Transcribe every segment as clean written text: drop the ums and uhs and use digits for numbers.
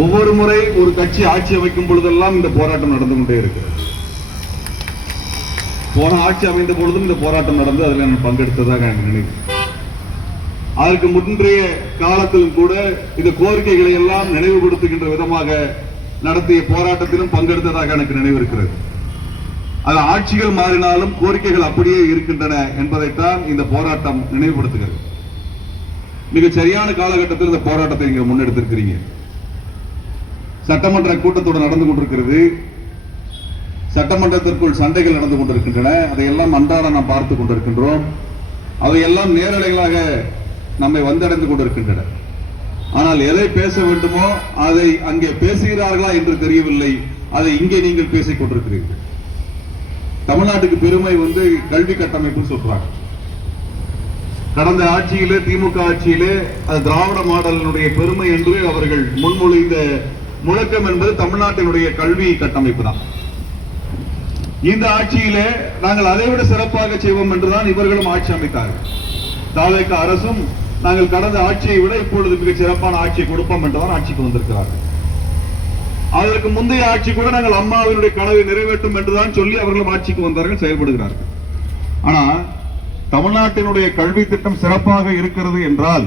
ஒவ்வொரு முறை ஒரு கட்சி ஆட்சி அமைக்கும் பொழுதெல்லாம் இந்த போராட்டம் நடந்து கொண்டே இருக்கிறது. போன ஆட்சி அமைந்த பொழுதும் இந்த போராட்டம் நடந்து அதில் நான் பங்கெடுத்ததாக எனக்கு நினைவு. அதற்கு முன்றைய காலத்திலும் கூட இந்த கோரிக்கைகளை எல்லாம் நினைவுபடுத்துகின்ற விதமாக நடத்திய போராட்டத்திலும் பங்கெடுத்ததாக எனக்கு நினைவு இருக்கிறது. அது ஆட்சிகள் மாறினாலும் கோரிக்கைகள் அப்படியே இருக்கின்றன என்பதைத்தான் இந்த போராட்டம் நினைவுபடுத்துகிறது. மிக சரியான காலகட்டத்தில் இந்த போராட்டத்தை நீங்க முன்னெடுத்திருக்கிறீங்க. சட்டமன்ற கூட்டத்தோடு நடந்து கொண்டிருக்கிறது. சட்டமன்றத்திற்குள் சண்டைகள் நடந்து கொண்டிருக்கின்றன. அதையெல்லாம் அன்றாட நாம் பார்த்துக் கொண்டிருக்கின்றோம். அவையெல்லாம் நேரலைகளாக நம்மை வந்தடைந்து கொண்டிருக்கின்றன. ஆனால் எதை பேச வேண்டுமோ அதை அங்கே பேசுகிறார்களா என்று தெரியவில்லை. அதை இங்கே நீங்கள் பேசிக் கொண்டிருக்கிறீர்கள். தமிழ்நாட்டுக்கு பெருமை கல்வி கட்டமைப்பு சொல்றாங்க. கடந்த ஆட்சியிலே திமுக ஆட்சியிலே அது திராவிட மாடலினுடைய பெருமை என்று அவர்கள் முன்மொழிந்த முழக்கம் என்பது தமிழ்நாட்டினுடைய கல்வி கட்டமைப்பு தான். இந்த ஆட்சியிலே நாங்கள் அதைவிட சிறப்பாக செய்வோம் என்றுதான் இவர்களும் ஆட்சி அமைத்தார்கள். தாவேக அரசும் நாங்கள் கடந்த ஆட்சியை விட இப்பொழுது மிக சிறப்பான ஆட்சியை கொடுப்போம் என்றுதான் ஆட்சிக்கு வந்திருக்கிறார்கள். அதற்கு முந்தைய ஆட்சி கூட நாங்கள் அம்மாவினுடைய கனவை நிறைவேற்றும் என்றுதான் சொல்லி அவர்களும் ஆட்சிக்கு வந்தார்கள், செயல்படுகிறார்கள். ஆனா தமிழ்நாட்டினுடைய கல்வி திட்டம் சிறப்பாக இருக்கிறது என்றால்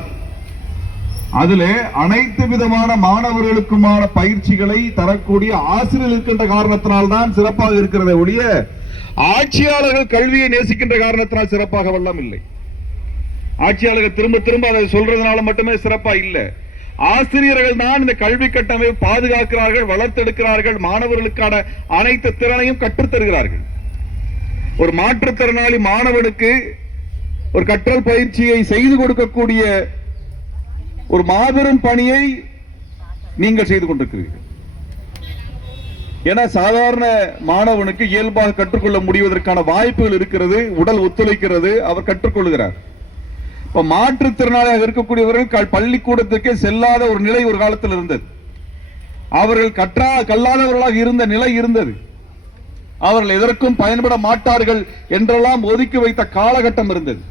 அதிலே அனைத்து விதமான மாணவர்களுக்குமான பயிற்சிகளை தரக்கூடிய ஆசிரியர் இருக்கின்ற காரணத்தினால் தான் சிறப்பாக இருக்கிறதை ஒழிய ஆட்சியாளர்கள் கல்வியை நேசிக்கின்ற காரணத்தினால் சிறப்பாக வல்லம் இல்லை. ஆட்சியாளர்கள் திரும்ப திரும்ப அதை சொல்றதுனால மட்டுமே சிறப்பா இல்லை. ஆசிரியர்கள் தான் இந்த கல்வி கட்டமைப்பை பாதுகாக்கிறார்கள், வளர்த்தெடுக்கிறார்கள், மாணவர்களுக்கான அனைத்து திறனையும் கற்றுத்தருகிறார்கள். ஒரு மாற்றுத்திறனாளி மாணவனுக்கு ஒரு கற்றல் பயிற்சியை செய்து கொடுக்கக்கூடிய ஒரு மாபெரும் பணியை நீங்கள் செய்து கொண்டிருக்கிறீர்கள். ஏன்னா சாதாரண மாணவனுக்கு இயல்பாக கற்றுக்கொள்ள முடிவதற்கான வாய்ப்புகள் இருக்கிறது, உடல் ஒத்துழைக்கிறது, அவர் கற்றுக்கொள்கிறார். இப்ப மாற்றுத்திறனாளியாக இருக்கக்கூடியவர்கள் பள்ளிக்கூடத்துக்கே செல்லாத ஒரு நிலை ஒரு காலத்தில் இருந்தது. அவர்கள் கல்லாதவர்களாக இருந்த நிலை இருந்தது. அவர்கள் எதற்கும் பயன்பட மாட்டார்கள் என்றெல்லாம் ஒதுக்கி வைத்த காலகட்டம் இருந்தது.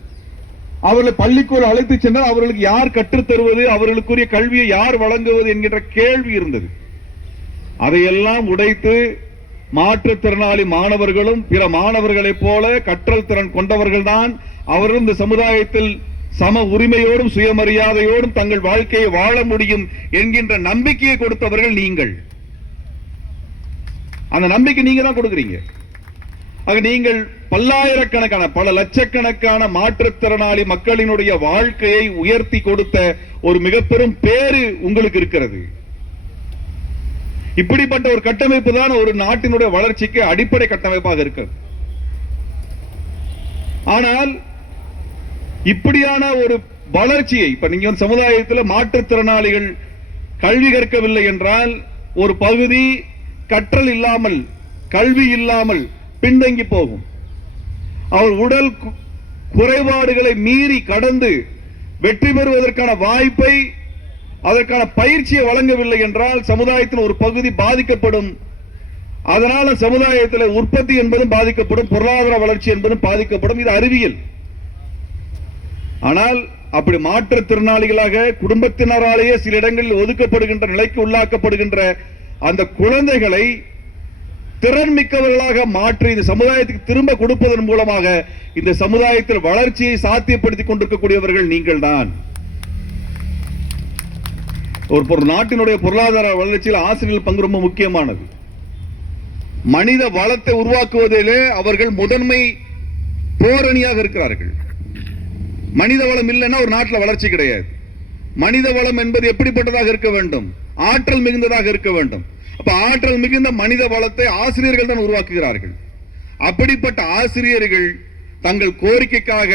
அவர்களை பள்ளிக்கூட அழைத்து சென்றால் அவர்களுக்கு யார் கற்றுத்தருவது, அவர்களுக்குரிய கல்வியை யார் வழங்குவது என்கின்ற கேள்வி இருந்தது. அதையெல்லாம் உடைத்து மாற்றுத்திறனாளி மாணவர்களும் பிற மாணவர்களைப் போல கற்றல் திறன் கொண்டவர்கள் தான் அவர்களும் இந்த சமுதாயத்தில் சம உரிமையோடும் சுயமரியாதையோடும் தங்கள் வாழ்க்கையை வாழ முடியும் என்கின்ற நம்பிக்கையை கொடுத்தவர்கள் நீங்கள். அந்த நம்பிக்கை நீங்க தான் கொடுக்கிறீங்க. நீங்கள் பல்லாயிரக்கணக்கான பல லட்சக்கணக்கான மாற்றுத்திறனாளி மக்களினுடைய வாழ்க்கையை உயர்த்தி கொடுத்த ஒரு மிக பெரும் பேரு உங்களுக்கு இருக்கிறது. இப்படிப்பட்ட ஒரு கட்டமைப்பு தான் ஒரு நாட்டினுடைய வளர்ச்சிக்கு அடிப்படை கட்டமைப்பாக இருக்கிறது. ஆனால் இப்படியான ஒரு வளர்ச்சியை இப்ப நீங்க சமுதாயத்தில் மாற்றுத்திறனாளிகள் கல்வி கற்கவில்லை என்றால் ஒரு பகுதி கற்றல் இல்லாமல் கல்வி இல்லாமல் பின்தங்கி போகும். அவர் உடல் குறைபாடுகளை மீறி கடந்து வெற்றி பெறுவதற்கான வாய்ப்பை அதற்கான பயிற்சியை வழங்கவில்லை என்றால் சமுதாயத்தின் ஒரு பகுதி பாதிக்கப்படும். அதனால சமுதாயத்தில் உற்பத்தி என்பதும் பாதிக்கப்படும், பொருளாதார வளர்ச்சி என்பதும் பாதிக்கப்படும். இது அறிவியல். ஆனால் அப்படி மாற்றுத்திறனாளிகளாக குடும்பத்தினராலேயே சில இடங்களில் ஒதுக்கப்படுகின்ற நிலைக்கு உள்ளாக்கப்படுகின்ற அந்த குழந்தைகளை திறன் மிக்கவர்களாக மாற்றி இந்த சமுதாயத்துக்கு திரும்ப கொடுப்பதன் மூலமாக இந்த சமுதாயத்தில் வளர்ச்சியை சாத்தியப்படுத்திக் கொண்டிருக்கக்கூடியவர்கள் நீங்கள் தான். ஒரு நாட்டினுடைய பொருளாதார வளர்ச்சியில் ஆசிரியர்கள் பங்கு ரொம்ப முக்கியமானது. மனித வளத்தை உருவாக்குவதிலே அவர்கள் முதன்மை போரணியாக இருக்கிறார்கள். மனித வளம் இல்லைன்னா ஒரு நாட்டில் வளர்ச்சி கிடையாது. மனித வளம் என்பது எப்படிப்பட்டதாக இருக்க வேண்டும்? ஆற்றல் மிகுந்ததாக இருக்க வேண்டும். அப்ப ஆற்றல் மிகுந்த மனித வளத்தை ஆசிரியர்கள் தான் உருவாக்குகிறார்கள். அப்படிப்பட்ட ஆசிரியர்கள் தங்கள் கோரிக்கைக்காக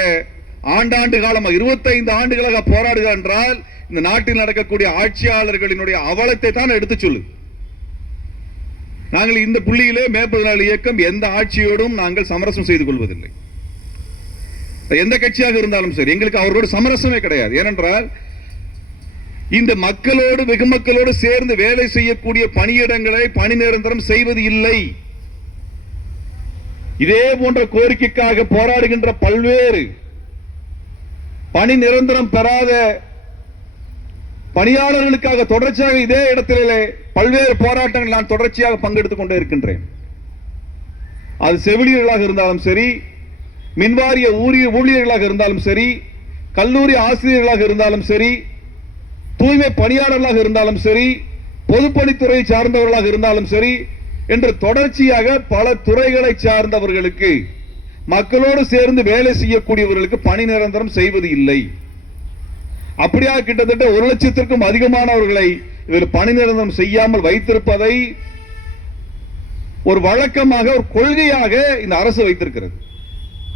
ஆண்டாண்டு காலமாக 25 ஆண்டுகளாக போராடுகிறார் என்றால் இந்த நாட்டில் நடக்கக்கூடிய ஆட்சியாளர்களினுடைய அவலத்தை தான் எடுத்து சொல்லு. நாங்கள் இந்த புள்ளியிலே மே14 இயக்கம் எந்த ஆட்சியோடும் நாங்கள் சமரசம் செய்து கொள்வதில்லை. எந்த கட்சியாக இருந்தாலும் சரி, எங்களுக்கு அவரோடு சமரசமே கிடையாது. ஏனென்றால் இந்த மக்களோடு வெகு மக்களோடு சேர்ந்து வேலை செய்யக்கூடிய பணியிடங்களை பணி நிரந்தரம் செய்வது இல்லை. இதே போன்ற கோரிக்கைக்காக போராடுகின்ற பல்வேறு பணி நிரந்தரம் பெறாத பணியாளர்களுக்காக தொடர்ச்சியாக இதே இடத்திலே பல்வேறு போராட்டங்கள் நான் தொடர்ச்சியாக பங்கெடுத்துக் கொண்டே இருக்கின்றேன். அது செவிலியர்களாக இருந்தாலும் சரி, மின்வாரிய ஊழியர்களாக இருந்தாலும் சரி, கல்லூரி ஆசிரியர்களாக இருந்தாலும் சரி, தூய்மை பணியாளர்களாக இருந்தாலும் சரி, பொதுப்பணித்துறை சார்ந்தவர்களாக இருந்தாலும் சரி என்று தொடர்ச்சியாக பல துறைகளை சார்ந்தவர்களுக்கு, மக்களோடு சேர்ந்து வேலை செய்யக்கூடியவர்களுக்கு பணி நிரந்தரம் செய்வது இல்லை. அப்படியாக கிட்டத்தட்ட 1 லட்சத்திற்கும் அதிகமானவர்களை இதில் பணி நிரந்தரம் செய்யாமல் வைத்திருப்பதை ஒரு வழக்கமாக, ஒரு கொள்கையாக இந்த அரசு வைத்திருக்கிறது,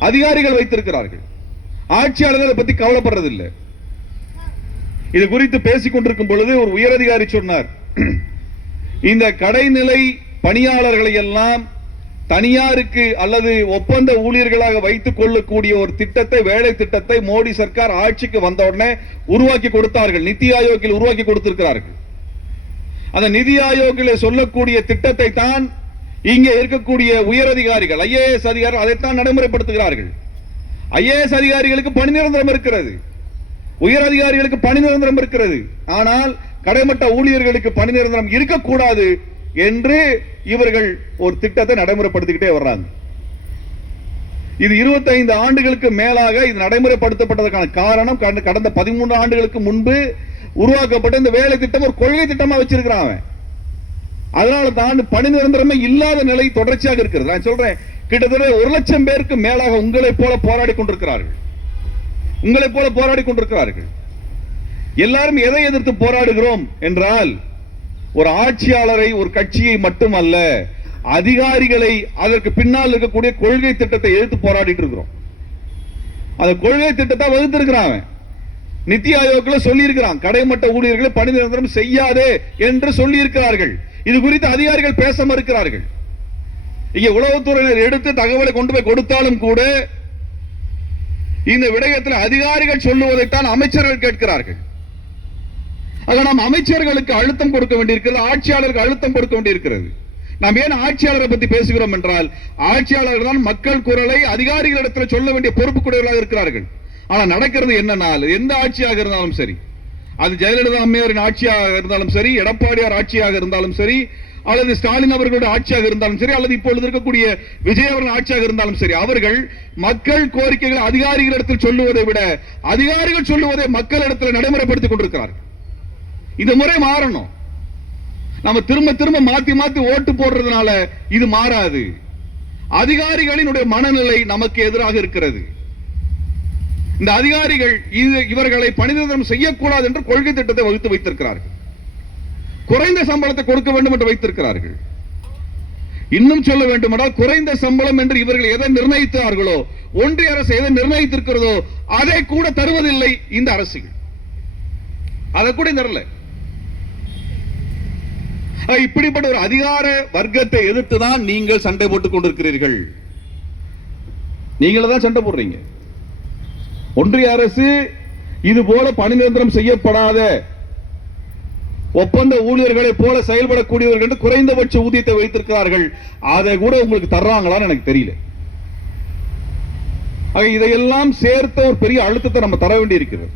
அதிகாரிகள் வைத்திருக்கிறார்கள். ஆட்சியாளர்கள் அதை பத்தி கவலைப்படுறதில்லை. இது குறித்து பேசிக் கொண்டிருக்கும் பொழுது ஒரு உயரதிகாரி சொன்னார், இந்த கடைநிலை பணியாளர்களை எல்லாம் தனியாருக்கு அல்லது ஒப்பந்த ஊழியர்களாக வைத்துக் கொள்ளக்கூடிய ஒரு திட்டத்தை, வேலை திட்டத்தை மோடி சர்க்கார் ஆட்சிக்கு வந்த உடனே உருவாக்கி கொடுத்தார்கள். நிதி ஆயோக்கில் உருவாக்கி கொடுத்திருக்கிறார்கள். அந்த நிதி ஆயோக்கில் சொல்லக்கூடிய திட்டத்தை தான் இங்கே இருக்கக்கூடிய உயரதிகாரிகள், IAS அதிகாரிகள் அதைத்தான் நடைமுறைப்படுத்துகிறார்கள். IAS அதிகாரிகளுக்கு பணி நிரந்தரம் இருக்கிறது, உயர் அதிகாரிகளுக்கு பணி நிரந்தரம் இருக்கிறது. ஆனால் கடைமட்ட ஊழியர்களுக்கு பணி நிரந்தரம் இருக்கக்கூடாது என்று இவர்கள் ஒரு திட்டத்தை நடைமுறைப்படுத்திக்கிட்டே வர்றாங்க. இது 25 ஆண்டுகளுக்கு மேலாக இது நடைமுறைப்படுத்தப்பட்டதற்கான காரணம், கடந்த 13 ஆண்டுகளுக்கு முன்பு உருவாக்கப்பட்ட இந்த வேலை திட்டம் ஒரு கொள்கை திட்டமா வச்சிருக்கிறான். அதனால தான் பணி நிரந்தரமே இல்லாத நிலை தொடர்ச்சியாக இருக்கிறது. நான் சொல்றேன், கிட்டத்தட்ட 1 லட்சம் பேருக்கு மேலாக உங்களை போல போராடி கொண்டிருக்கிறார்கள். எல்லாரும் எதை எதிர்த்து போராடுகிறோம் என்றால், ஒரு ஆட்சியாளரை, ஒரு கட்சியை மட்டுமல்ல, அதிகாரிகளை, அதற்கு பின்னால் இருக்கக்கூடிய கொள்கை திட்டத்தை எதிர்த்து போராடிட்டு இருக்கிறோம். அந்த கொள்கை திட்டத்தை வகுத்திருக்கிறான். நிதி ஆயோக்ல சொல்லி இருக்கிறான், கடைமட்ட ஊழியர்களை பணி நிரந்தரம் செய்யாதே என்று சொல்லி இருக்கிறார்கள். இது குறித்து அதிகாரிகள் பேச மறுக்கிறார்கள். இங்கே உளவுத்துறையினர் எடுத்து தகவலை கொண்டு போய் கொடுத்தாலும் கூட இந்த விடயத்தில் அதிகாரிகள் சொல்லுவதைத்தான் அமைச்சர்கள் கேட்கிறார்கள். ஆக நாம் அமைச்சர்களுக்கு அழுத்தம் கொடுக்க வேண்டியிருக்கிறது, ஆட்சியாளருக்கு அழுத்தம் கொடுக்க வேண்டியிருக்கிறது. நாம் ஏன் ஆட்சியாளரை பற்றி பேசுகிறோம் என்றால், ஆட்சியாளர்கள் தான் மக்கள் குரலை அதிகாரிகளிடத்தில் சொல்ல வேண்டிய பொறுப்புக்குடையவர்களாக இருக்கிறார்கள். ஆனால் நடக்கிறது என்னன்னா, எந்த ஆட்சியாக இருந்தாலும் சரி, அது ஜெயலலிதா அம்மையாரின் ஆட்சியாக இருந்தாலும் சரி, எடப்பாடியார் ஆட்சியாக இருந்தாலும் சரி, அல்லது ஸ்டாலின் அவர்களுடைய ஆட்சியாக இருந்தாலும் சரி, அல்லது இப்பொழுது இருக்கக்கூடிய விஜய் அவர்கள் ஆட்சியாக இருந்தாலும் சரி, அவர்கள் மக்கள் கோரிக்கைகளை அதிகாரிகளிடத்தில் சொல்லுவதை விட அதிகாரிகள் சொல்லுவதை மக்களிடத்தில் நடைமுறைப்படுத்திக் கொண்டிருக்கிறார்கள். இந்த முறை மாறணும். நம்ம திரும்ப திரும்ப மாத்தி மாத்தி ஓட்டு போடுறதுனால இது மாறாது. அதிகாரிகளினுடைய மனநிலை நமக்கு எதிராக இருக்கிறது. இந்த அதிகாரிகள் இவர்களை பணி நிரந்தரம் செய்யக்கூடாது என்று கொள்கை திட்டத்தை வகுத்து வைத்திருக்கிறார்கள். குறைந்த சம்பளத்தை கொடுக்க வேண்டும் என்று வைத்திருக்கிறார்கள். இன்னும் சொல்ல வேண்டும் என்றால், குறைந்த சம்பளம் என்று இவர்கள் எதை நிர்ணயித்தார்களோ, ஒன்றிய அரசு எதை நிர்ணயித்திருக்கிறதோ அதை கூட தருவதில்லை இந்த அரசுகள். அதை கூட தரல. இப்படிப்பட்ட ஒரு அதிகார வர்க்கத்தை எதிர்த்து தான் நீங்கள் சண்டை போட்டுக் கொண்டிருக்கிறீர்கள். நீங்கள தான் சண்டை போடுறீங்க. ஒன்றிய அரசு இது போல பணி நிரந்தரம் செய்யப்படாத ஒப்பந்த ஊழியர்களை போல செயல்படக்கூடியவர்கள் என்று குறைந்தபட்ச ஊதியத்தை வைத்திருக்கிறார்கள். அதை கூட உங்களுக்கு தர்றாங்களான்னு எனக்கு தெரியல. இதையெல்லாம் சேர்த்த ஒரு பெரிய அழுத்தத்தை நம்ம தர வேண்டி இருக்கிறது.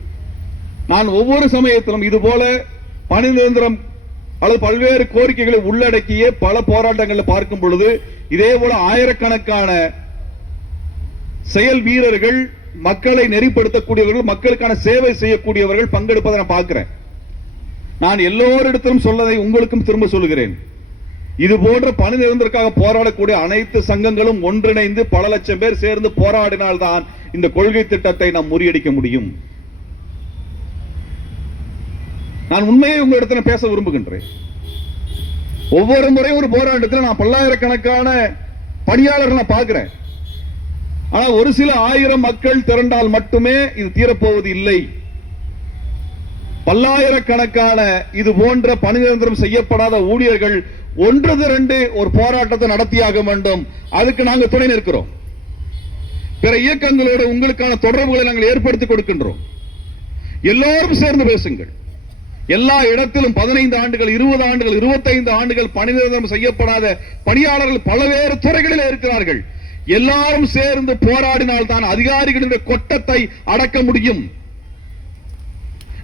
நான் ஒவ்வொரு சமயத்திலும் இது போல பணி நிரந்தரம் அல்லது பல்வேறு கோரிக்கைகளை உள்ளடக்கிய பல போராட்டங்களை பார்க்கும் பொழுது இதே போல ஆயிரக்கணக்கான செயல் வீரர்கள், மக்களை நெறிப்படுத்தக்கூடியவர்கள், மக்களுக்கான சேவை செய்யக்கூடியவர்கள் பங்கெடுப்பதை நான் பார்க்கிறேன். நான் எல்லோரிடத்திலும் சொல்லதை உங்களுக்கும் திரும்ப சொல்லுகிறேன். இது போன்ற பணி நிரந்தரத்துக்காக போராடக்கூடிய அனைத்து சங்கங்களும் ஒன்றிணைந்து பல லட்சம் பேர் சேர்ந்து போராடினால்தான் இந்த கொள்கை திட்டத்தை நாம் முறியடிக்க முடியும். நான் உண்மையை உங்களிடத்தில் பேச விரும்புகின்றேன். ஒவ்வொரு முறையும் ஒரு போராட்டத்தில் நான் பல்லாயிரக்கணக்கான பணியாளர்களை பார்க்கிறேன். ஆனால் ஒரு சில ஆயிரம் மக்கள் திரண்டால் மட்டுமே இது தீரப்போவது இல்லை. பல்லாயிரக்கணக்கான இது போன்ற பணி நிரந்தரம் செய்யப்படாத ஊழியர்கள் ஒன்று திரண்டு ஒரு போராட்டத்தை நடத்தியாக வேண்டும். அதுக்கு நாங்கள் துணை நிற்கிறோம். பிற இயக்கங்களோடு உங்களுக்கான தொடர்புகளை நாங்கள் ஏற்படுத்தி கொடுக்கின்றோம். எல்லோரும் சேர்ந்து பேசுங்கள். எல்லா இடத்திலும் 15 ஆண்டுகள், 20 ஆண்டுகள், 25 ஆண்டுகள் பணி நிரந்தரம் செய்யப்படாத பணியாளர்கள் பல்வேறு துறைகளில் இருக்கிறார்கள். எல்லாரும் சேர்ந்து போராடினால் தான் அதிகாரிகளுடைய கொட்டத்தை அடக்க முடியும்.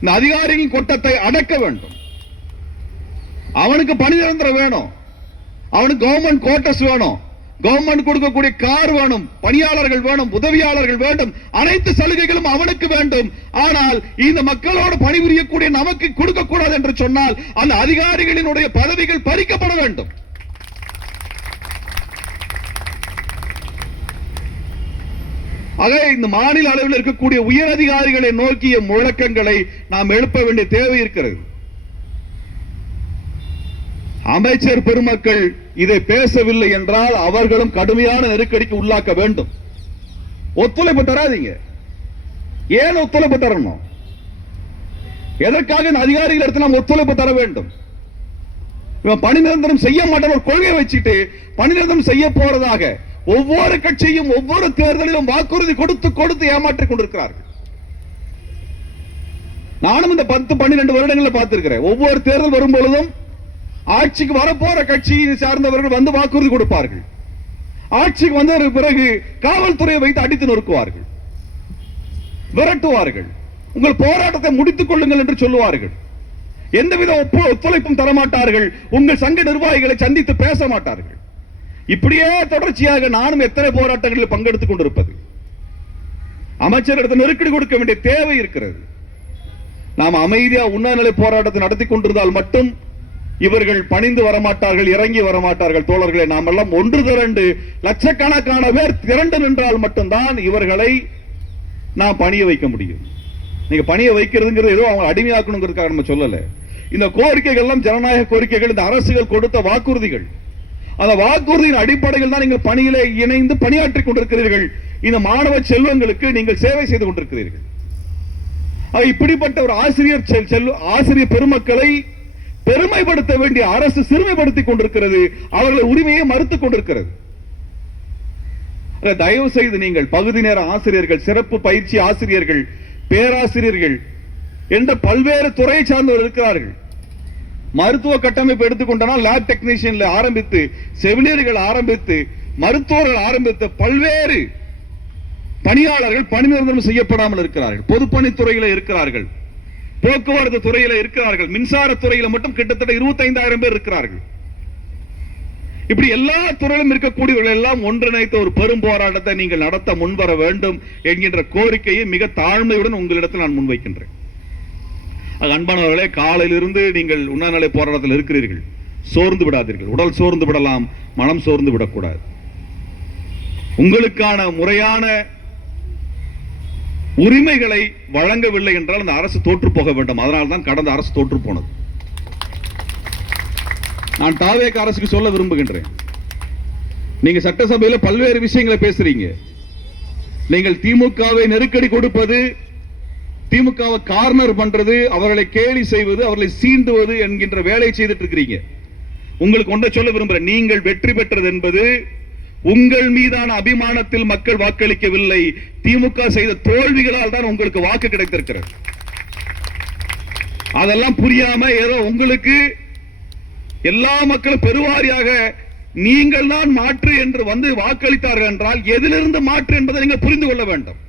இந்த அதிகாரிகளின் கொட்டத்தை அடக்க வேண்டும். அவனுக்கு பணி நிரந்தரம் வேணும், அவனுக்கு கவர்மெண்ட் குவார்டர்ஸ் வேணும், கவர்மெண்ட் கொடுக்கக்கூடிய கார் வேணும், பணியாளர்கள் வேணும், உதவியாளர்கள் வேண்டும், அனைத்து சலுகைகளும் அவனுக்கு வேண்டும். ஆனால் இந்த மக்களோடு பணிபுரியக்கூடிய நமக்கு கொடுக்க கூடாது என்று சொன்னால் அந்த அதிகாரிகளினுடைய பதவிகள் பறிக்கப்பட வேண்டும். ஆக இந்த மாநில அளவில் இருக்கக்கூடிய உயர் அதிகாரிகளை நோக்கிய முழக்கங்களை நாம் எழுப்ப வேண்டிய தேவை இருக்கிறது. அமைச்சர் பெருமக்கள் இதை பேசவில்லை என்றால் அவர்களும் கடுமையான நெருக்கடிக்கு உள்ளாக்க வேண்டும். ஒத்துழைப்பு தராதீங்க. ஏன் ஒத்துழைப்பு தரணும்? எதற்காக அதிகாரிகள் இடத்துல நாம் ஒத்துழைப்பு தர வேண்டும்? இவன் பணி நிரந்தரம் செய்ய மாட்டான் ஒரு கொள்கையை வச்சுட்டு பணி நிரந்தரம் செய்ய போறதாக ஒவ்வொரு கட்சியும் ஒவ்வொரு தேர்தலிலும் வாக்குறுதி கொடுத்து கொடுத்து ஏமாற்றிக் கொண்டிருக்கிறார்கள். நானும் இந்த 10-12 வருடங்களில் பார்த்திருக்கிறேன். ஒவ்வொரு தேர்தல் வரும் பொழுதும் ஆட்சிக்கு வரப்போற கட்சியை சார்ந்தவர்கள் வந்து வாக்குறுதி கொடுப்பார்கள். ஆட்சிக்கு வந்த பிறகு காவல்துறையை வைத்து அடித்து நொறுக்குவார்கள், விரட்டுவார்கள், உங்கள் போராட்டத்தை முடித்துக் கொள்ளுங்கள் என்று சொல்லுவார்கள். எந்தவித ஒத்துழைப்பும் தரமாட்டார்கள். உங்கள் சங்க நிர்வாகிகளை சந்தித்து பேச மாட்டார்கள். இப்படியே தொடர்ச்சியாக நானும் எத்தனை போராட்டங்களில் பங்கெடுத்துக் கொண்டிருப்பது. அமைச்சரிடத்தில் நெருக்கடி கொடுக்க வேண்டிய தேவை இருக்கிறது. நாம் அமைதியா உண்ணாநிலை போராட்டத்தை நடத்தி கொண்டிருந்தால் மட்டும் இவர்கள் பணிந்து வரமாட்டார்கள், இறங்கி வரமாட்டார்கள். தோழர்களை நாம் எல்லாம் ஒன்று திரண்டு லட்சக்கணக்கான பேர் திரண்டு நின்றால் மட்டும்தான் இவர்களை நாம் பணிய வைக்க முடியும். நீங்க பணிய வைக்கிறதுங்கிறது ஏதோ அவங்க அடிமையாக்கணுங்கிறதுக்காக நம்ம சொல்லல. இந்த கோரிக்கைகள் எல்லாம் ஜனநாயக கோரிக்கைகள், இந்த அரசுகள் கொடுத்த வாக்குறுதிகள். அந்த வாக்குறுதியின் அடிப்படையில் தான் நீங்கள் பணியிலே இணைந்து பணியாற்றிக் கொண்டிருக்கிறீர்கள். இந்த மாணவ செல்வங்களுக்கு நீங்கள் சேவை செய்து கொண்டிருக்கிறீர்கள். இப்படிப்பட்ட ஒரு ஆசிரியர் பெருமக்களை பெருமைப்படுத்த வேண்டிய அரசு சிறுமைப்படுத்திக் கொண்டிருக்கிறது. அவர்கள் உரிமையை மறுத்துக் கொண்டிருக்கிறது. தயவு செய்து நீங்கள் பகுதி நேர ஆசிரியர்கள், சிறப்பு பயிற்சி ஆசிரியர்கள், பேராசிரியர்கள் என்ற பல்வேறு துறையை சார்ந்தவர் இருக்கிறார்கள். மருத்துவ கட்டமைப்பு எடுத்துக்கொண்டால் லேப் டெக்னீஷியன்ல ஆரம்பித்து செவிலியர்கள் ஆரம்பித்து மருத்துவர்கள் ஆரம்பித்து பல்வேறு பணியாளர்கள் பணி நிரந்தரம் செய்யப்படாமல் இருக்கிறார்கள். பொதுப்பணித்துறையில இருக்கிறார்கள், போக்குவரத்து துறையில இருக்கிறார்கள், மின்சார துறையில மட்டும் கிட்டத்தட்ட 25,000 பேர் இருக்கிறார்கள். இப்படி எல்லா துறையிலும் இருக்கக்கூடியவர்கள் எல்லாம் ஒன்றிணைத்த ஒரு பெரும் போராட்டத்தை நீங்கள் நடத்த முன்வர வேண்டும் என்கின்ற கோரிக்கையை மிக தாழ்மையுடன் உங்களிடத்தில் நான் முன்வைக்கின்றேன். அன்பானவர்களே, காலையிலிருந்து நீங்கள் உண்ணாநிலை போராட்டத்தில் இருக்கிறீர்கள். சோர்ந்து விடாதீர்கள். உடல் சோர்ந்து விடலாம், மனம் சோர்ந்து விடக்கூடாது. உங்களுக்கான முறையான உரிமைகளை வழங்கவில்லை என்றால் அந்த அரசு தோற்று போக வேண்டும். அதனால்தான் கடந்த அரசு தோற்று போனது. நான் தாவேக அரசுக்கு சொல்ல விரும்புகின்றேன். நீங்க சட்டசபையில் பல்வேறு விஷயங்களை பேசுறீங்க. நீங்கள் திமுகவை நெருக்கடி கொடுப்பது, திமுகவை கார்னர் பண்றது, அவர்களை கேலி செய்வது, அவர்களை சீண்டுவது என்கின்ற வேலை செய்துட்டு இருக்கிறீங்க. உங்களுக்கு ஒன்றை சொல்ல விரும்புகிறேன். நீங்கள் வெற்றி பெற்றது என்பது உங்கள் மீதான அபிமானத்தில் மக்கள் வாக்களிக்கவில்லை. திமுக செய்த தோல்விகளால் தான் உங்களுக்கு வாக்கு கிடைத்திருக்கிறது. அதெல்லாம் புரியாம ஏதோ உங்களுக்கு எல்லா மக்களும் பெருவாரியாக நீங்கள் தான் மாற்று என்று வந்து வாக்களித்தார்கள் என்றால் எதிலிருந்து மாற்று என்பதை நீங்கள் புரிந்து கொள்ள வேண்டும்.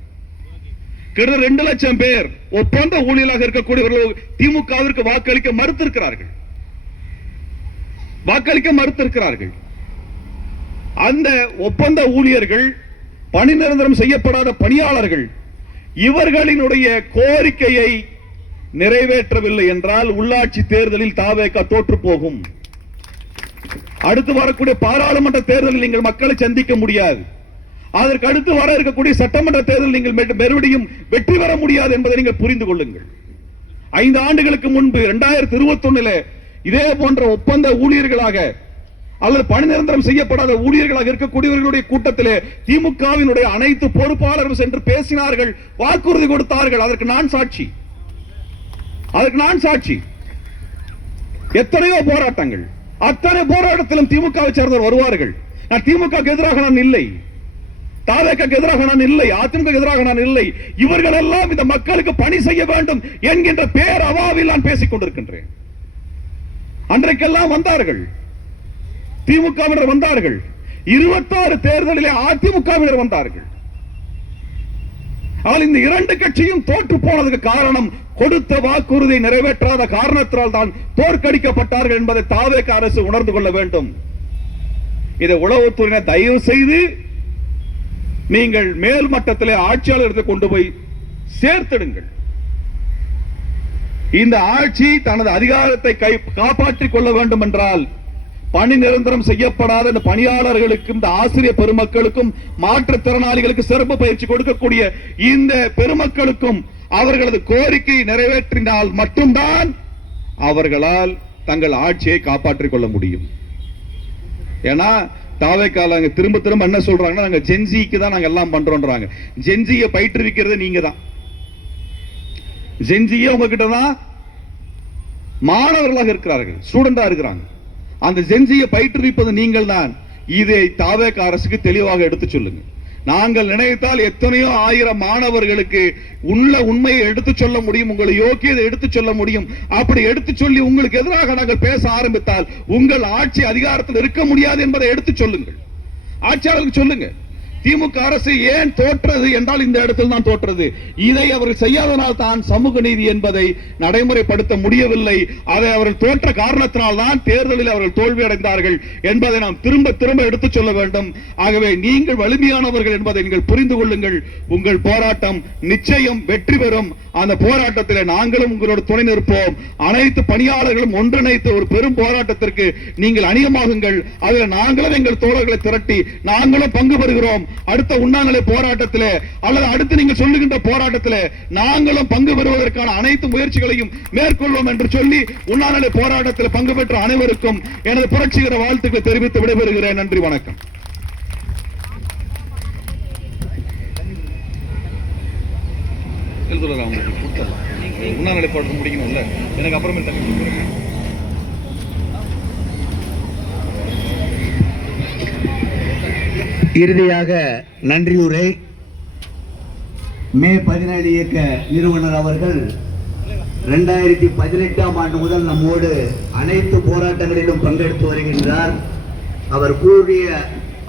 கிட்டத்தட்ட 2 லட்சம் பேர் ஒப்பந்த ஊழியராக இருக்கக்கூடியவர்கள் திமுகவிற்கு வாக்களிக்க மறுத்திருக்கிறார்கள். அந்த ஒப்பந்த ஊழியர்கள், பணி நிரந்தரம் செய்யப்படாத பணியாளர்கள், இவர்களினுடைய கோரிக்கையை நிறைவேற்றவில்லை என்றால் உள்ளாட்சி தேர்தலில் தாவேக தோற்று போகும். அடுத்து வரக்கூடிய பாராளுமன்ற தேர்தலில் நீங்கள் மக்களை சந்திக்க முடியாது. அதற்கு அடுத்து வர இருக்கக்கூடிய சட்டமன்ற தேர்தலில் நீங்கள் மறுபடியும் வெற்றி பெற முடியாது என்பதை நீங்கள் புரிந்து கொள்ளுங்கள். 5 ஆண்டுகளுக்கு முன்பு 2021 இதே போன்ற ஒப்பந்த ஊழியர்களாக அல்லது பணி நிரந்தரம் செய்யப்படாத ஊழியர்களாக இருக்கக்கூடியவர்களுடைய கூட்டத்திலே திமுகவினுடைய அனைத்து பொறுப்பாளர்கள் சென்று பேசினார்கள், வாக்குறுதி கொடுத்தார்கள். அதற்கு நான் சாட்சி. எத்தனையோ போராட்டங்கள், அத்தனை போராட்டத்திலும் திமுகவை சேர்ந்தவர் வருவார்கள். நான் திமுக எதிராக நான் இல்லை, தாவேக்கு எதிராக நான் இல்லை, அதிமுக எதிராக நான் இல்லை. இவர்கள் எல்லாம் இந்த மக்களுக்கு பணி செய்ய வேண்டும் என்கின்ற பேர் அவாவில் நான் பேசிக் கொண்டிருக்கின்றேன். அன்றைக்கெல்லாம் வந்தார்கள், திமுகவினர் வந்தார்கள். 26 தேர்தலிலே அதிமுகவினர் வந்தார்கள். ஆனால் இந்த 2 கட்சியும் தோற்று போனதுக்கு காரணம் கொடுத்த வாக்குறுதியை நிறைவேற்றாத காரணத்தால் தான் தோற்கடிக்கப்பட்டார்கள் என்பதை தாவேக அரசு உணர்ந்து கொள்ள வேண்டும். இதை உளவுத்துறையினர் தயவு செய்து நீங்கள் மேல் மட்டத்திலே ஆட்சியாளர்களை கொண்டு போய் சேர்த்திடுங்கள். இந்த ஆட்சி தனது அதிகாரத்தை காப்பாற்றிக் கொள்ள வேண்டும் என்றால் பணி நிரந்தரம் செய்யப்படாத இந்த பணியாளர்களுக்கும் இந்த ஆசிரியர் பெருமக்களுக்கும் மாற்றுத்திறனாளிகளுக்கு சிறப்பு பயிற்சி கொடுக்கக்கூடிய இந்த பெருமக்களுக்கும் அவர்களது கோரிக்கையை நிறைவேற்றினால் மட்டும்தான் அவர்களால் தங்கள் ஆட்சியை காப்பாற்றிக் கொள்ள முடியும். ஏன்னா தாவேக்கால திரும்ப திரும்ப என்ன சொல்றாங்கன்னா, நாங்க ஜென்சிக்கு தான் நாங்க எல்லாம் பண்றோம்ன்றாங்க. ஜென்சியை பயிற்றுவிக்கிறது நீங்க தான். ஜென்சியே உங்ககிட்ட தான் மாணவர்களாக இருக்கிறார்கள், ஸ்டூடெண்டா இருக்கிறாங்க. அந்த ஜென்சியை பயிற்றுவிப்பது நீங்கள் தான். இதை தாவேக அரசுக்கு தெளிவாக எடுத்து சொல்லுங்க. நாங்கள் நினைத்தால் எத்தனையோ ஆயிரம் மாணவர்களுக்கு உள்ள உண்மையை எடுத்து சொல்ல முடியும், உங்களை யோக்கியதை எடுத்து சொல்ல முடியும். அப்படி எடுத்து சொல்லி உங்களுக்கு எதிராக நாங்கள் பேச ஆரம்பித்தால் உங்கள் ஆட்சி அதிகாரத்தில் இருக்க முடியாது என்பதை எடுத்து சொல்லுங்கள். ஆட்சியாளருக்கு சொல்லுங்க, திமுக அரசு ஏன் தோற்றது என்றால் இந்த இடத்தில் தான் தோற்றது. இதை அவர்கள் செய்யாதனால் தான் சமூக நீதி என்பதை நடைமுறைப்படுத்த முடியவில்லை. அதை அவர்கள் தோற்ற காரணத்தினால் தான் தேர்தலில் அவர்கள் தோல்வி அடைந்தார்கள் என்பதை நாம் திரும்ப திரும்ப எடுத்துச் சொல்ல வேண்டும். ஆகவே நீங்கள் வலிமையானவர்கள் என்பதை நீங்கள் புரிந்து கொள்ளுங்கள். உங்கள் போராட்டம் நிச்சயம் வெற்றி பெறும். அந்த போராட்டத்தில் நாங்களும் உங்களோட துணை நிற்போம். அனைத்து பணியாளர்களும் ஒன்றிணைத்து ஒரு பெரும் போராட்டத்திற்கு நீங்கள் அணியமாகுங்கள். அதில் நாங்களும் எங்கள் தோழர்களை திரட்டி நாங்களும் பங்கு பெறுகிறோம். அடுத்த உண்ணாநிலை போராட்டத்தில் அல்லது அடுத்து நீங்கள் சொல்லுகின்ற போராட்டத்தில் நாங்களும் பங்கு பெறுவதற்கான அனைத்து முயற்சிகளையும் மேற்கொள்வோம் என்று சொல்லி உண்ணாநிலை போராட்டத்தில் பங்கு பெற்ற அனைவருக்கும் எனது புரட்சிகர வாழ்த்துக்களை தெரிவித்து விடைபெறுகிறேன். நன்றி, வணக்கம். உண்ணாநிலை போராட்டம் முடிக்கணும்ல, எனக்கு அப்புறமே தண்ணி கொடுக்குறேன். இறுதியாக நன்றியுரை மே 17 இயக்க நிறுவனர் அவர்கள் 2018ஆம் ஆண்டு முதல் நம்மோடு அனைத்து போராட்டங்களிலும் பங்கெடுத்து வருகின்றார். அவர் கூறிய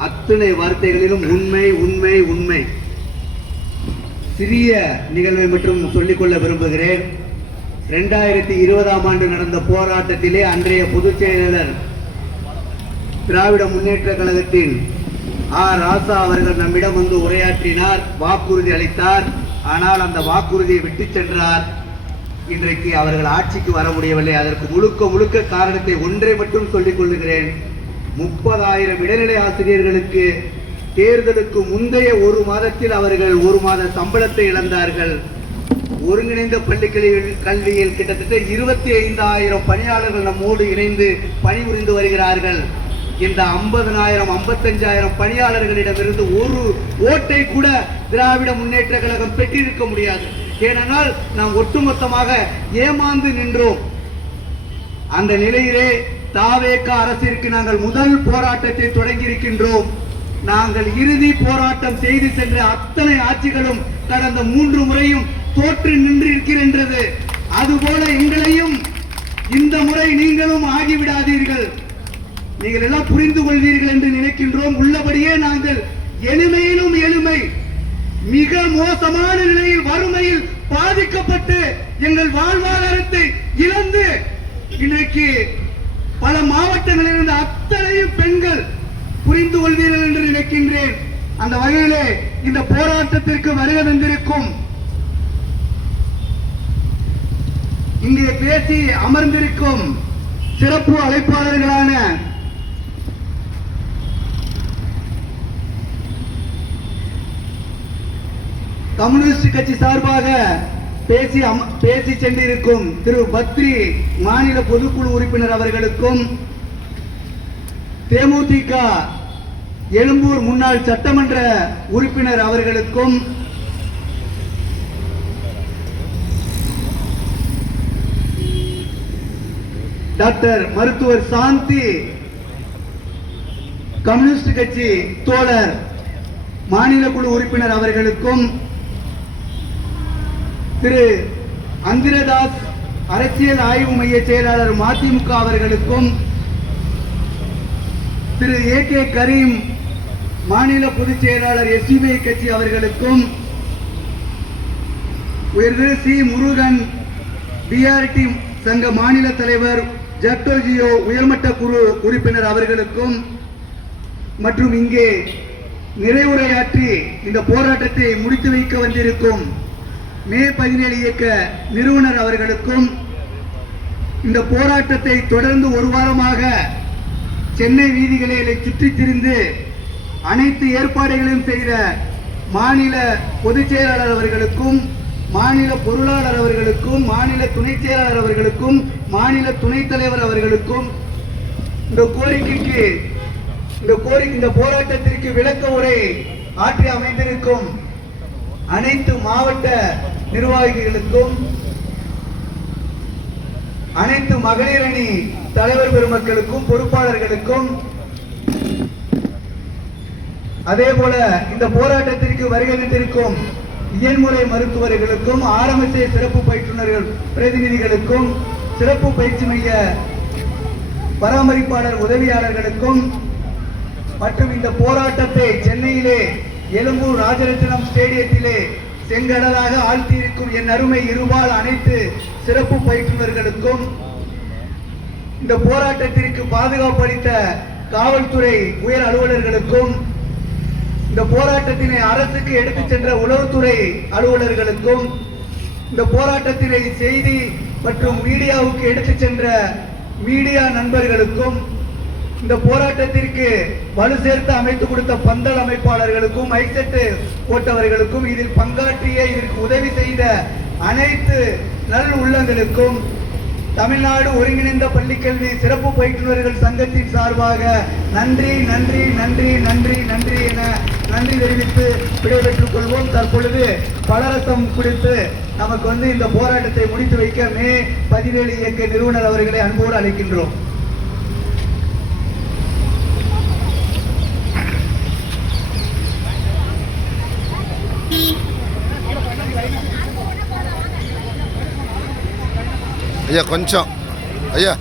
அத்தனை வார்த்தைகளிலும் உண்மை உண்மை உண்மை. சிறிய நிகழ்வை மட்டும் சொல்லிக்கொள்ள விரும்புகிறேன். 2020ஆம் ஆண்டு நடந்த போராட்டத்திலே அன்றைய பொதுச் செயலாளர் திராவிட முன்னேற்ற கழகத்தின் ராசா அவர்கள் நம்மிடம் வந்து உரையாற்றினார், வாக்குறுதி அளித்தார். ஆனால் அந்த வாக்குறுதியை விட்டு சென்றார். இன்றைக்கு அவர்கள் ஆட்சிக்கு வர முடியவில்லை. அதற்கு முழுக்க முழுக்க காரணத்தை ஒன்றை மட்டும் சொல்லிக் கொள்ளுகிறேன். 30,000 இடைநிலை ஆசிரியர்களுக்கு தேர்தலுக்கு முந்தைய ஒரு மாதத்தில் அவர்கள் 1 மாத சம்பளத்தை இழந்தார்கள். ஒருங்கிணைந்த பள்ளி கல்வியில் கிட்டத்தட்ட 25,000 பணியாளர்கள் நம்மோடு இணைந்து பணிபுரிந்து வருகிறார்கள். இந்த 50,000 55,000 பணியாளர்களிடமிருந்து ஒரு ஓட்டை கூட திராவிட முன்னேற்ற கழகம் பெற்றிருக்க முடியாது. ஏனென்றால் நாம் ஒட்டுமொத்தமாக ஏமாந்து நின்றோம். அந்த நிலையிலே தாவேக அரசிற்கு நாங்கள் முதல் போராட்டத்தை தொடங்கி இருக்கின்றோம். நாங்கள் இறுதி போராட்டம் செய்து சென்ற அத்தனை ஆட்சிகளும் கடந்த 3 முறையும் தோற்று நின்றிருக்கின்றது. அதுபோல எங்களையும் இந்த முறை நீங்களும் ஆகிவிடாதீர்கள். நீங்கள் எல்லாம் புரிந்து கொள்வீர்கள் என்று நினைக்கின்றோம். உள்ளபடியே நாங்கள் எளிமையிலும் எளிமை, மிக மோசமான நிலையில் வறுமையில் பாதிக்கப்பட்டு எங்கள் வாழ்வாதாரத்தை இழந்து இன்றைக்கு பல மாவட்டங்களில் இருந்த அத்தனையும் பெண்கள் புரிந்து கொள்வீர்கள் என்று நினைக்கின்றேன். அந்த வகையிலே இந்த போராட்டத்திற்கு வருகை வந்திருக்கும், இங்கே பேசி அமர்ந்திருக்கும் சிறப்பு அழைப்பாளர்களான கம்யூனிஸ்ட் கட்சி சார்பாக பேசி சென்றிருக்கும் திரு பத்ரி மாநில பொதுக்குழு உறுப்பினர் அவர்களுக்கும், தேமுதிக எழும்பூர் முன்னாள் சட்டமன்ற உறுப்பினர் அவர்களுக்கும், டாக்டர் மருத்துவர் சாந்தி கம்யூனிஸ்ட் கட்சி தோழர் மாநில குழு உறுப்பினர் அவர்களுக்கும், திரு அந்திரதாஸ் அரசியல் ஆய்வு மைய செயலாளர் மதிமுக அவர்களுக்கும், திரு ஏ.கே. கரீம் மாநில பொதுச் செயலாளர் எஸ்டிபிஐ கட்சி அவர்களுக்கும், திரு சி. முருகன் பிஆர்டி சங்க மாநில தலைவர் ஜக்டோஜியோ உயர்மட்ட குழு உறுப்பினர் அவர்களுக்கும் மற்றும் இங்கே நிறைவுரையாற்றி இந்த போராட்டத்தை முடித்து வைக்க வந்திருக்கும் மே 17 இயக்க நிறுவனர் அவர்களுக்கும் இந்த போராட்டத்தை தொடர்ந்து ஒரு வாரமாக சென்னை வீதிகளிலே சுற்றித் திரிந்து அனைத்து ஏற்பாடுகளையும் செய்த மாநில பொதுச் செயலாளர் அவர்களுக்கும், மாநில பொருளாளர் அவர்களுக்கும், மாநில துணை செயலாளர் அவர்களுக்கும், மாநில துணைத் தலைவர் அவர்களுக்கும் இந்த போராட்டத்திற்கு விளக்க உரை ஆற்றி அமைந்திருக்கும் அனைத்து மாவட்ட நிர்வாகிகளுக்கும், அனைத்து மகளிர் அணி தலைவர் பெருமக்களுக்கும், பொறுப்பாளர்களுக்கும், அதே போல இந்த போராட்டத்திற்கு வருகை தந்திருக்கும் இயன்முறை மருத்துவர்களுக்கும், ஆரம்பத்தை சிறப்பு பயிற்றுனர்கள் பிரதிநிதிகளுக்கும், சிறப்பு பயிற்சி மைய பராமரிப்பாளர் உதவியாளர்களுக்கும் மற்றும் இந்த போராட்டத்தை சென்னையிலே எழும்பூர் ராஜரத்னம் ஸ்டேடியத்திலே செங்கடலாக ஆழ்த்தியிருக்கும் என் அருமை இருபால் அனைத்து சிறப்பு பயிற்றுனர்களுக்கும், இந்த போராட்டத்திற்கு பாதுகாப்பு அளித்த காவல்துறை உயர் அலுவலர்களுக்கும், இந்த போராட்டத்தினை அரசுக்கு எடுத்துச் சென்ற உளவுத்துறை அலுவலர்களுக்கும், இந்த போராட்டத்தினை செய்தி மற்றும் மீடியாவுக்கு எடுத்துச் சென்ற மீடியா நண்பர்களுக்கும், இந்த போராட்டத்திற்கு வலு சேர்த்து அமைத்துக் கொடுத்த பந்தல் அமைப்பாளர்களுக்கும், மைசெட்டு போட்டவர்களுக்கும், இதில் பங்காற்றிய இதற்கு உதவி செய்த அனைத்து நல் உள்ளங்களுக்கும் தமிழ்நாடு ஒருங்கிணைந்த பள்ளிக்கல்வி சிறப்பு பயிற்றுனர்கள் சங்கத்தின் சார்பாக நன்றி நன்றி நன்றி நன்றி நன்றி என நன்றி தெரிவித்து விடைபெற்றுக் கொள்வோம். தற்பொழுது பலரசம் குறித்து நமக்கு இந்த போராட்டத்தை முடித்து வைக்க மே 17 இயக்க நிறுவனர் அவர்களை அன்போடு அழைக்கின்றோம். ஐயா கொஞ்சம் ஐயா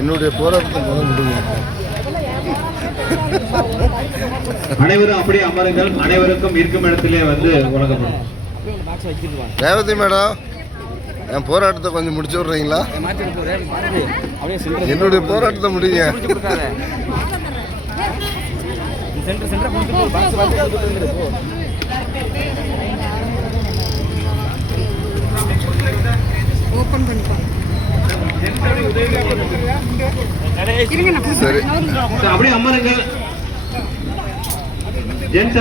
என்னுடைய போராட்டத்தை முடியுங்க. அனைவரும் அப்படியே அமருங்கள். அனைவருக்கும் இருக்கும் இடத்திலே வழங்கப்படும். ரேவதி மேடம், என் போராட்டத்தை கொஞ்சம் முடிச்சு விட்றீங்களா? என்னுடைய போராட்டத்தை முடியுங்க. சரி, அப்படியே அமருங்கள்.